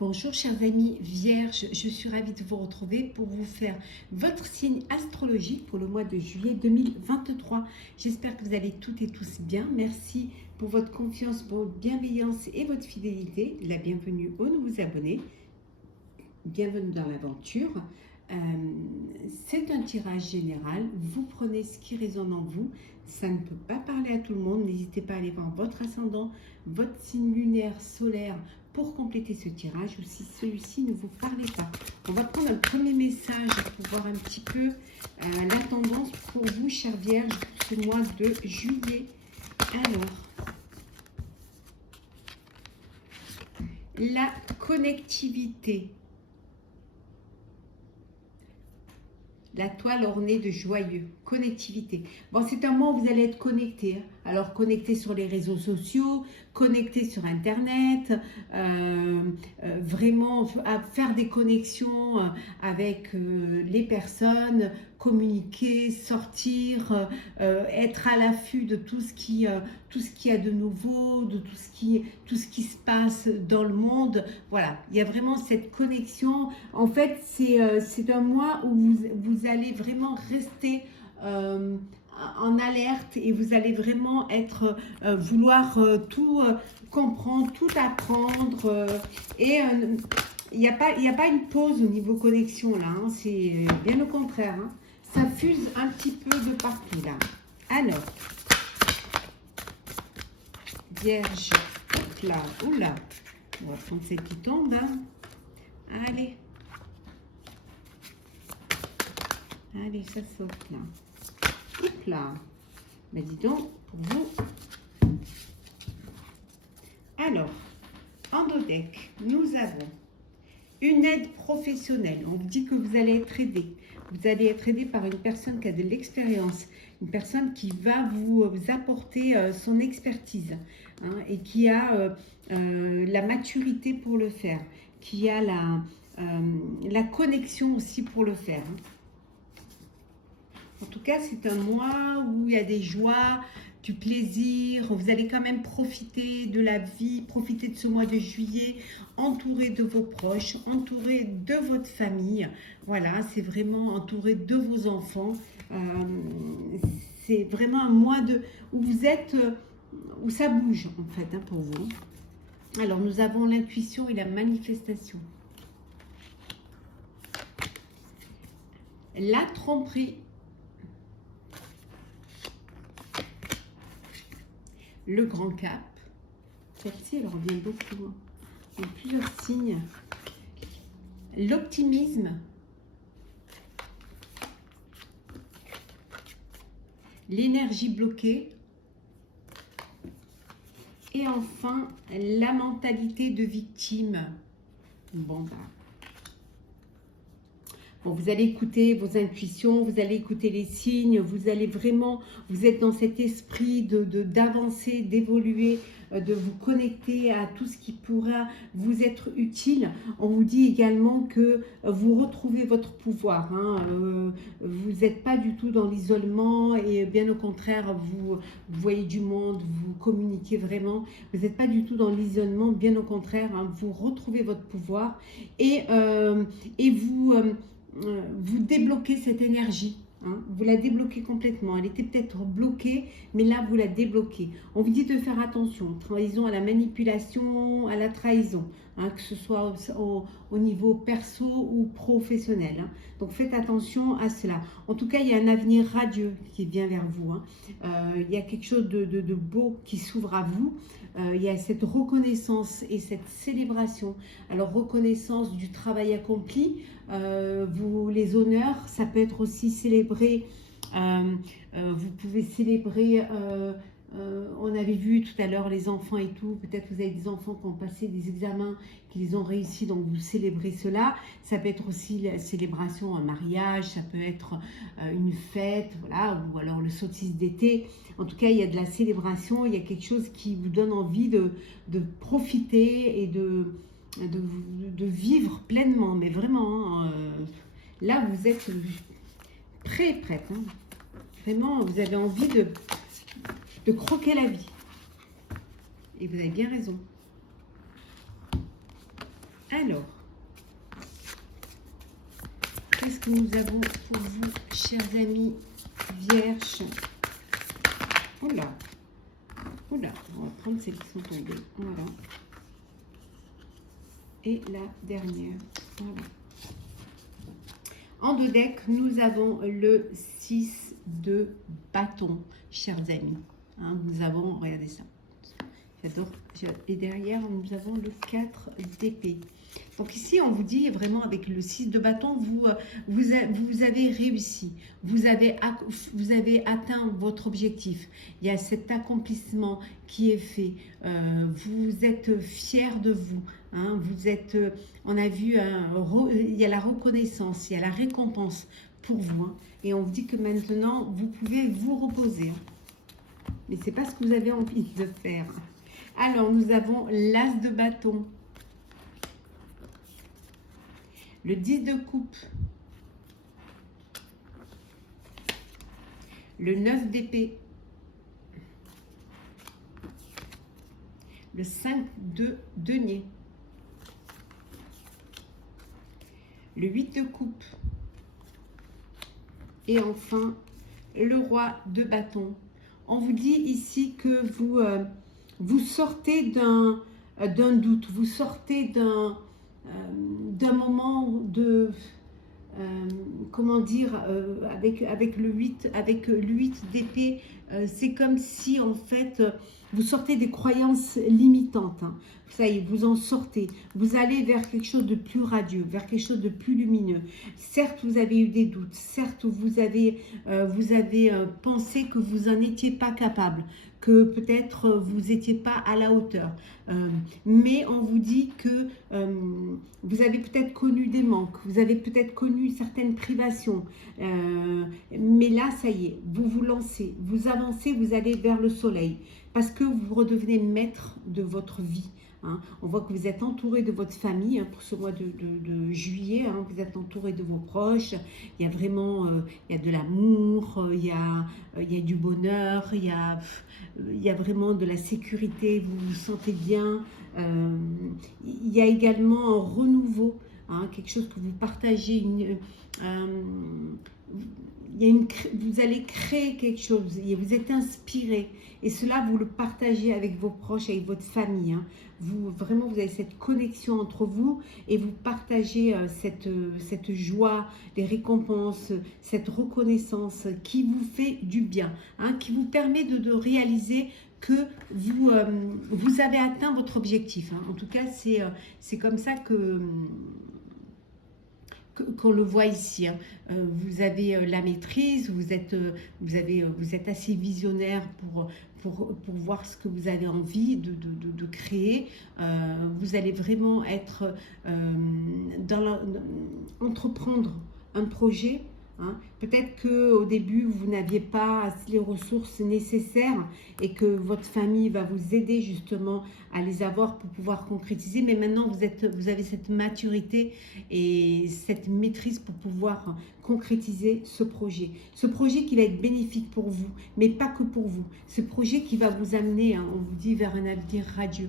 Bonjour chers amis Vierges, je suis ravie de vous retrouver pour vous faire votre signe astrologique pour le mois de juillet 2023. J'espère que vous allez toutes et tous bien. Merci pour votre confiance, votre bienveillance et votre fidélité. La bienvenue aux nouveaux abonnés. Bienvenue dans l'aventure. C'est un tirage général. Vous prenez ce qui résonne en vous. Ça ne peut pas parler à tout le monde. N'hésitez pas à aller voir votre ascendant, votre signe lunaire, solaire pour compléter ce tirage ou si celui-ci ne vous parlait pas. On va prendre un premier message pour voir un petit peu la tendance pour vous, chère Vierge, pour ce mois de juillet. Alors, la connectivité. La toile ornée de joyeux, connectivité. Bon, c'est un mois où vous allez être connecté. Alors, connecté sur les réseaux sociaux, connecté sur Internet, vraiment à faire des connexions avec les personnes, communiquer, sortir, être à l'affût de tout ce qui y a de nouveau, de tout ce qui se passe dans le monde. Voilà, il y a vraiment cette connexion. En fait, c'est un mois où vous allez vraiment rester en alerte et vous allez vraiment vouloir tout comprendre, tout apprendre et il n'y a pas une pause au niveau connexion là, hein, c'est bien au contraire, hein. Ça fuse un petit peu de partout là. Alors, Vierge, hop là, oula, on va prendre celle qui tombe, hein. Allez, ça saute là. Hop là. Ben dis donc, pour vous. Alors, en dodeck, nous avons une aide professionnelle. On vous dit que vous allez être aidé. Vous allez être aidé par une personne qui a de l'expérience, une personne qui va vous apporter son expertise, hein, et qui a la maturité pour le faire, qui a la connexion aussi pour le faire, hein. En tout cas, c'est un mois où il y a des joies, du plaisir. Vous allez quand même profiter de la vie, profiter de ce mois de juillet, entouré de vos proches, entouré de votre famille. Voilà, c'est vraiment entouré de vos enfants. C'est vraiment un mois où vous êtes, où ça bouge en fait, hein, pour vous. Alors, nous avons l'intuition et la manifestation. La tromperie. Le grand cap. Celle-ci, elle revient beaucoup. Il y a plusieurs signes. L'optimisme. L'énergie bloquée. Et enfin, la mentalité de victime. Bon, bon, vous allez écouter vos intuitions, vous allez écouter les signes, vous allez vraiment, vous êtes dans cet esprit d'avancer, d'évoluer, de vous connecter à tout ce qui pourra vous être utile. On vous dit également que vous retrouvez votre pouvoir, hein. Vous n'êtes pas du tout dans l'isolement et bien au contraire, vous voyez du monde, vous communiquez vraiment. Vous n'êtes pas du tout dans l'isolement, bien au contraire, hein, vous retrouvez votre pouvoir et vous débloquez cette énergie, hein, vous la débloquez complètement. Elle était peut-être bloquée, mais là, vous la débloquez. On vous dit de faire attention, trahison à la manipulation, à la trahison, hein, que ce soit au niveau perso ou professionnel, hein. Donc, faites attention à cela. En tout cas, il y a un avenir radieux qui vient vers vous, hein. Il y a quelque chose de beau qui s'ouvre à vous. Il y a cette reconnaissance et cette célébration. Alors, reconnaissance du travail accompli, les honneurs, ça peut être aussi célébré. Vous pouvez célébrer, on avait vu tout à l'heure les enfants et tout, peut-être vous avez des enfants qui ont passé des examens, qui les ont réussi, donc vous célébrez cela. Ça peut être aussi la célébration, un mariage, ça peut être une fête, voilà, ou alors le solstice d'été. En tout cas, il y a de la célébration, il y a quelque chose qui vous donne envie de profiter et de vivre pleinement, mais vraiment, hein, là vous êtes prêt et prête, hein. Vraiment, vous avez envie de croquer la vie. Et vous avez bien raison. Alors, qu'est-ce que nous avons pour vous, chers amis vierges? Oula, oula, on va prendre celles qui sont tombées. Voilà. Et la dernière. Voilà. En deux decks, nous avons le 6 de bâton, chers amis. Hein, nous avons, regardez ça. J'adore. Et derrière, nous avons le 4 d'épée. Donc ici, on vous dit vraiment avec le 6 de bâton, vous avez réussi. Vous avez atteint votre objectif. Il y a cet accomplissement qui est fait. Vous êtes fiers de vous. Hein, vous êtes, on a vu, il y a la reconnaissance, il y a la récompense pour vous. Hein, et on vous dit que maintenant, vous pouvez vous reposer. Hein. Mais ce n'est pas ce que vous avez envie de faire. Alors, nous avons l'as de bâton, le 10 de coupe, le 9 d'épée, le 5 de denier, le 8 de coupe et enfin le roi de bâton. On vous dit ici que vous sortez d'un doute, vous sortez d'un moment de, comment dire, avec le 8 d'épée, c'est comme si en fait vous sortez des croyances limitantes. Hein. Ça y est, vous en sortez. Vous allez vers quelque chose de plus radieux, vers quelque chose de plus lumineux. Certes, vous avez eu des doutes. Certes, vous avez pensé que vous n'en étiez pas capable, que peut-être vous n'étiez pas à la hauteur. Mais on vous dit que vous avez peut-être connu des manques, vous avez peut-être connu certaines privations. Mais là, ça y est, vous vous lancez, vous avancez, vous allez vers le soleil. Parce que vous redevenez maître de votre vie. Hein. On voit que vous êtes entouré de votre famille hein, pour ce mois de juillet. Hein, vous êtes entouré de vos proches. Il y a vraiment il y a de l'amour, il y a du bonheur, il y a vraiment de la sécurité. Vous vous sentez bien. Il y a également un renouveau, hein, quelque chose que vous partagez. Vous allez créer quelque chose, vous êtes inspiré et cela vous le partagez avec vos proches, avec votre famille. Hein. Vraiment vous avez cette connexion entre vous et vous partagez cette joie, les récompenses, cette reconnaissance qui vous fait du bien, hein, qui vous permet de réaliser que vous avez atteint votre objectif. Hein. En tout cas, c'est comme ça qu'on le voit ici. Hein. Vous avez la maîtrise, vous êtes assez visionnaire pour voir ce que vous avez envie de créer. Vous allez vraiment être entreprendre un projet. Hein. Peut-être qu'au début, vous n'aviez pas les ressources nécessaires et que votre famille va vous aider justement à les avoir pour pouvoir concrétiser. Mais maintenant, vous avez cette maturité et cette maîtrise pour pouvoir concrétiser ce projet. Ce projet qui va être bénéfique pour vous, mais pas que pour vous. Ce projet qui va vous amener, hein, on vous dit, vers un avenir radieux.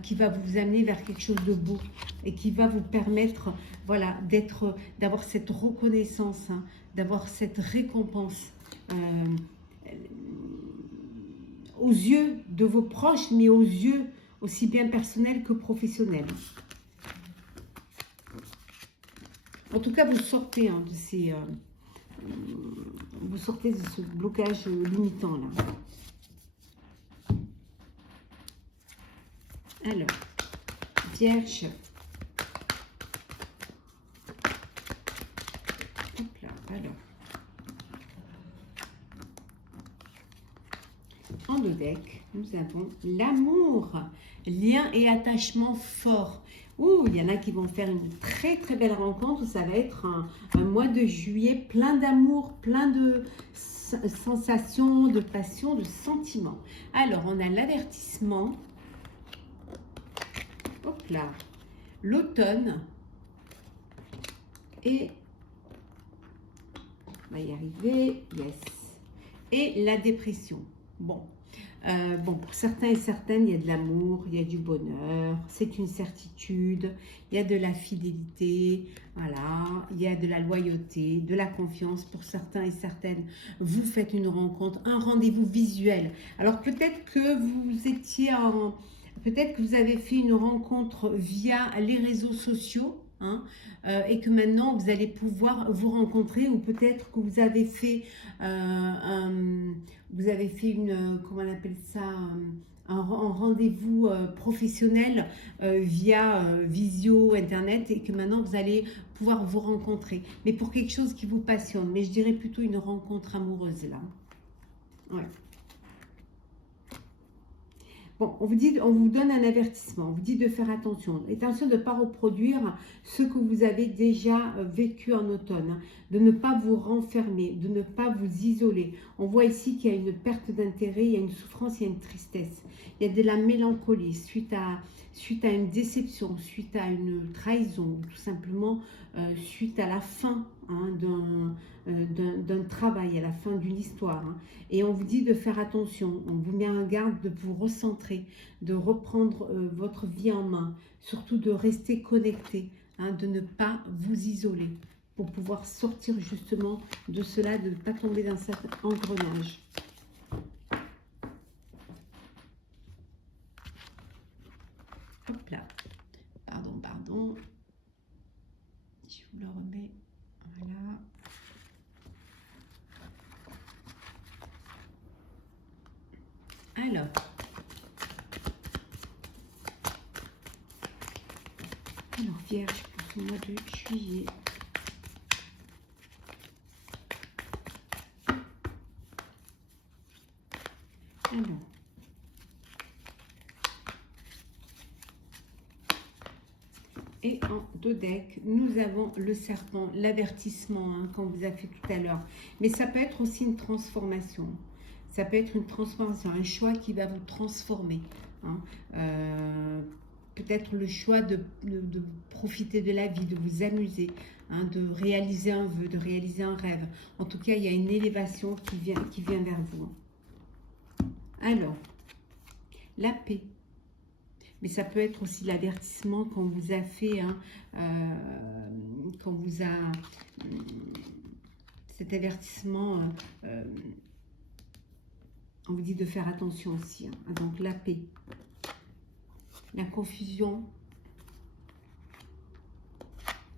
Qui va vous amener vers quelque chose de beau et qui va vous permettre voilà, d'avoir cette reconnaissance, hein, d'avoir cette récompense aux yeux de vos proches, mais aux yeux aussi bien personnels que professionnels. En tout cas, vous sortez hein, vous sortez de ce blocage limitant là. Alors, Vierge. Hop là, alors. En deux decks, nous avons l'amour, lien et attachement fort. Ouh, il y en a qui vont faire une très très belle rencontre. Ça va être un mois de juillet plein d'amour, plein de sensations, de passion, de sentiments. Alors, on a l'avertissement. Hop là, l'automne et on va y arriver, yes, et la dépression. Bon, Bon, pour certains et certaines, il y a de l'amour, il y a du bonheur, c'est une certitude, il y a de la fidélité, voilà, il y a de la loyauté, de la confiance. Pour certains et certaines, vous faites une rencontre, un rendez-vous visuel. Alors peut-être que vous étiez en... Peut-être que vous avez fait une rencontre via les réseaux sociaux, hein, et que maintenant vous allez pouvoir vous rencontrer, ou peut-être que vous avez fait une, comment on appelle ça, un rendez-vous professionnel via visio, internet, et que maintenant vous allez pouvoir vous rencontrer. Mais pour quelque chose qui vous passionne, mais je dirais plutôt une rencontre amoureuse là. Ouais. Bon, on vous donne un avertissement, on vous dit de faire attention. Attention de ne pas reproduire ce que vous avez déjà vécu en automne, hein, de ne pas vous renfermer, de ne pas vous isoler. On voit ici qu'il y a une perte d'intérêt, il y a une souffrance, il y a une tristesse. Il y a de la mélancolie suite à une déception, suite à une trahison, tout simplement suite à la fin, hein, d'un travail, à la fin d'une histoire, hein. Et on vous dit de faire attention, on vous met en garde de vous recentrer, de reprendre votre vie en main, surtout de rester connecté, hein, de ne pas vous isoler pour pouvoir sortir justement de cela, de ne pas tomber dans cet engrenage. Hop là, pardon, je vous le remets, voilà. Alors, Vierge, pour le mois de juillet. Alors, et en deux decks, nous avons le serpent, l'avertissement, hein, qu'on vous a fait tout à l'heure. Mais ça peut être aussi une transformation. Ça peut être une transformation, un choix qui va vous transformer, hein. Peut-être le choix de profiter de la vie, de vous amuser, hein, de réaliser un vœu, de réaliser un rêve. En tout cas, il y a une élévation qui vient vers vous. Alors, la paix. Mais ça peut être aussi l'avertissement qu'on vous a fait, hein, qu'on vous a... cet avertissement, on vous dit de faire attention aussi, hein. Donc la paix, la confusion.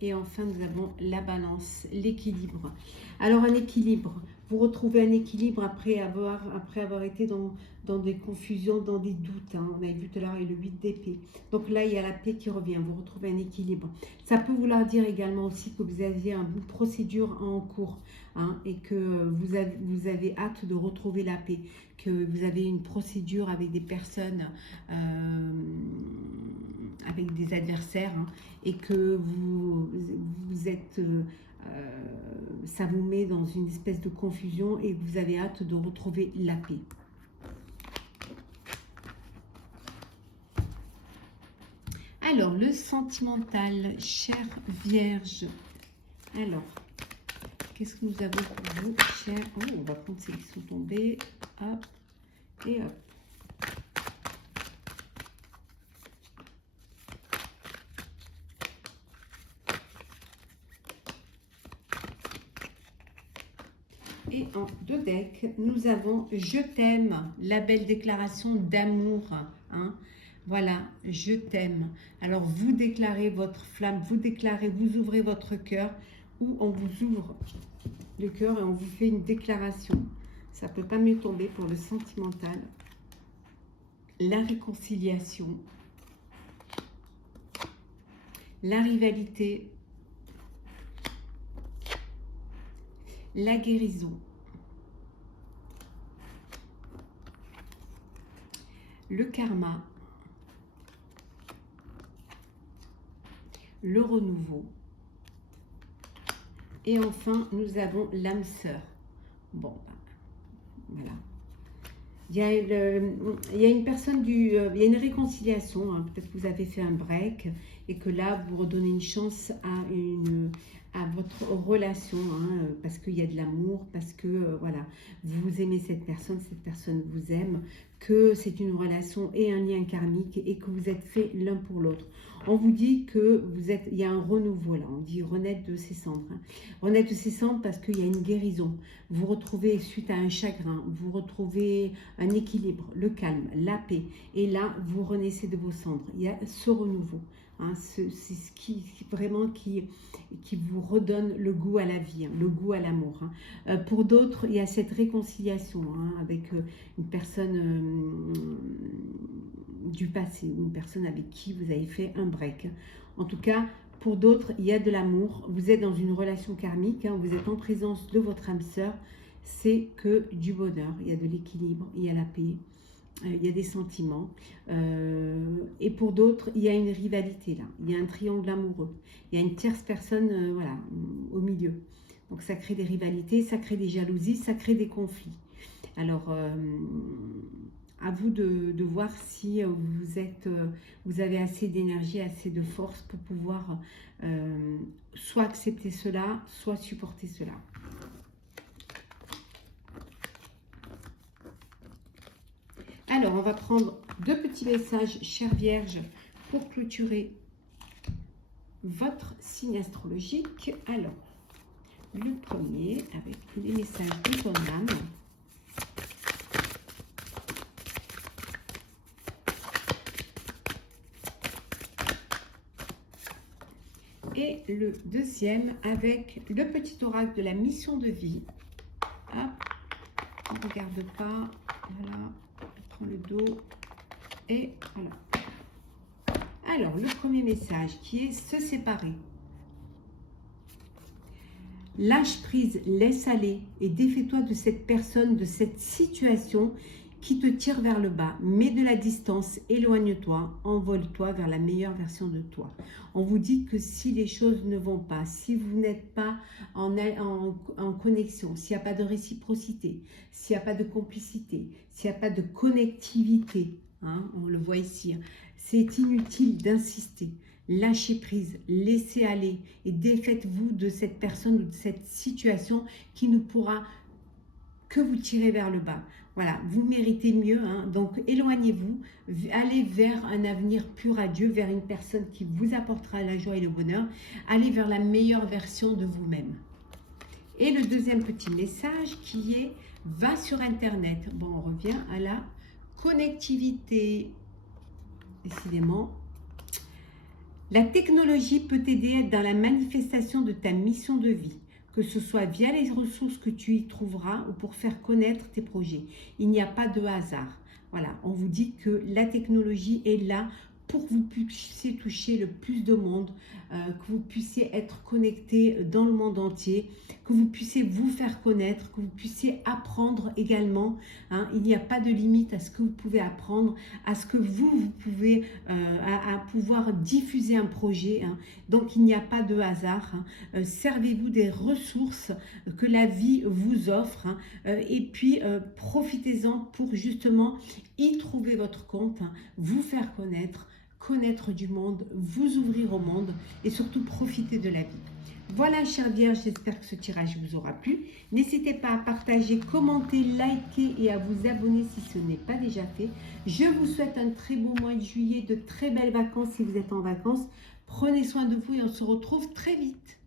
Et enfin, nous avons la balance, l'équilibre. Alors, un équilibre. Vous retrouvez un équilibre après avoir été dans des confusions, dans des doutes, hein. On avait vu tout à l'heure le 8 d'épée. Donc là, il y a la paix qui revient. Vous retrouvez un équilibre. Ça peut vouloir dire également aussi que vous aviez une procédure en cours, hein, et que vous avez hâte de retrouver la paix, que vous avez une procédure avec des personnes, avec des adversaires, hein, et que vous êtes... ça vous met dans une espèce de confusion et vous avez hâte de retrouver la paix. Alors, le sentimental, chère Vierge. Alors, qu'est-ce que nous avons pour vous, chère... Oh, on va prendre celles qui sont tombées. Hop, et hop. Et en deux decks, nous avons « Je t'aime », la belle déclaration d'amour, hein. Voilà, « Je t'aime ». Alors, vous déclarez votre flamme, vous ouvrez votre cœur, ou on vous ouvre le cœur et on vous fait une déclaration. Ça ne peut pas mieux tomber pour le sentimental. La réconciliation, la rivalité, la guérison, le karma, le renouveau, et enfin nous avons l'âme sœur. Bon, voilà. il y a une personne il y a une réconciliation, hein. Peut-être que vous avez fait un break et que là, vous redonnez une chance à votre relation, hein, parce qu'il y a de l'amour, parce que voilà, vous aimez cette personne vous aime, que c'est une relation et un lien karmique et que vous êtes faits l'un pour l'autre. On vous dit que il y a un renouveau là, on dit renaître de ses cendres. Hein. Renaître de ses cendres parce qu'il y a une guérison. Vous retrouvez suite à un chagrin, vous retrouvez un équilibre, le calme, la paix. Et là, vous renaissez de vos cendres. Il y a ce renouveau. Hein, c'est ce vraiment qui vous redonne le goût à la vie, hein, le goût à l'amour. Hein. Pour d'autres, il y a cette réconciliation, hein, avec une personne du passé, ou une personne avec qui vous avez fait un break. En tout cas, pour d'autres, il y a de l'amour. Vous êtes dans une relation karmique, hein, vous êtes en présence de votre âme sœur. C'est que du bonheur. Il y a de l'équilibre, il y a la paix. Il y a des sentiments. Et pour d'autres, il y a une rivalité là. Il y a un triangle amoureux. Il y a une tierce personne voilà, au milieu. Donc ça crée des rivalités, ça crée des jalousies, ça crée des conflits. Alors, à vous de voir si vous avez assez d'énergie, assez de force pour pouvoir soit accepter cela, soit supporter cela. Alors, on va prendre 2 petits messages, chère Vierge, pour clôturer votre signe astrologique. Alors, le premier, avec les messages de ton âme. Et le deuxième, avec le petit oracle de la mission de vie. Hop, on ne regarde pas, voilà. Le dos et voilà. Alors le premier message qui est se séparer. Lâche prise, laisse aller et défais-toi de cette personne, de cette situation qui te tire vers le bas. Mets de la distance, éloigne-toi, envole-toi vers la meilleure version de toi. On vous dit que si les choses ne vont pas, si vous n'êtes pas en connexion, s'il n'y a pas de réciprocité, s'il n'y a pas de complicité, s'il n'y a pas de connectivité, hein, on le voit ici, hein, c'est inutile d'insister. Lâchez prise, laissez aller et défaites-vous de cette personne ou de cette situation qui ne pourra que vous tirer vers le bas. Voilà, vous méritez mieux, hein, donc éloignez-vous, allez vers un avenir plus radieux, vers une personne qui vous apportera la joie et le bonheur, allez vers la meilleure version de vous-même. Et le deuxième petit message qui est « Va sur Internet ». Bon, on revient à la connectivité. Décidément, la technologie peut t'aider dans la manifestation de ta mission de vie, que ce soit via les ressources que tu y trouveras ou pour faire connaître tes projets. Il n'y a pas de hasard. Voilà, on vous dit que la technologie est là pour que vous puissiez toucher le plus de monde, que vous puissiez être connecté dans le monde entier, que vous puissiez vous faire connaître, que vous puissiez apprendre également. Hein. Il n'y a pas de limite à ce que vous pouvez apprendre, à ce que vous pouvez, à pouvoir diffuser un projet. Hein. Donc, il n'y a pas de hasard. Hein. Servez-vous des ressources que la vie vous offre, hein. Et puis profitez-en pour justement y trouver votre compte, hein, vous faire connaître du monde, vous ouvrir au monde et surtout profiter de la vie. Voilà, chère Vierge, j'espère que ce tirage vous aura plu. N'hésitez pas à partager, commenter, liker et à vous abonner si ce n'est pas déjà fait. Je vous souhaite un très beau mois de juillet, de très belles vacances si vous êtes en vacances. Prenez soin de vous et on se retrouve très vite.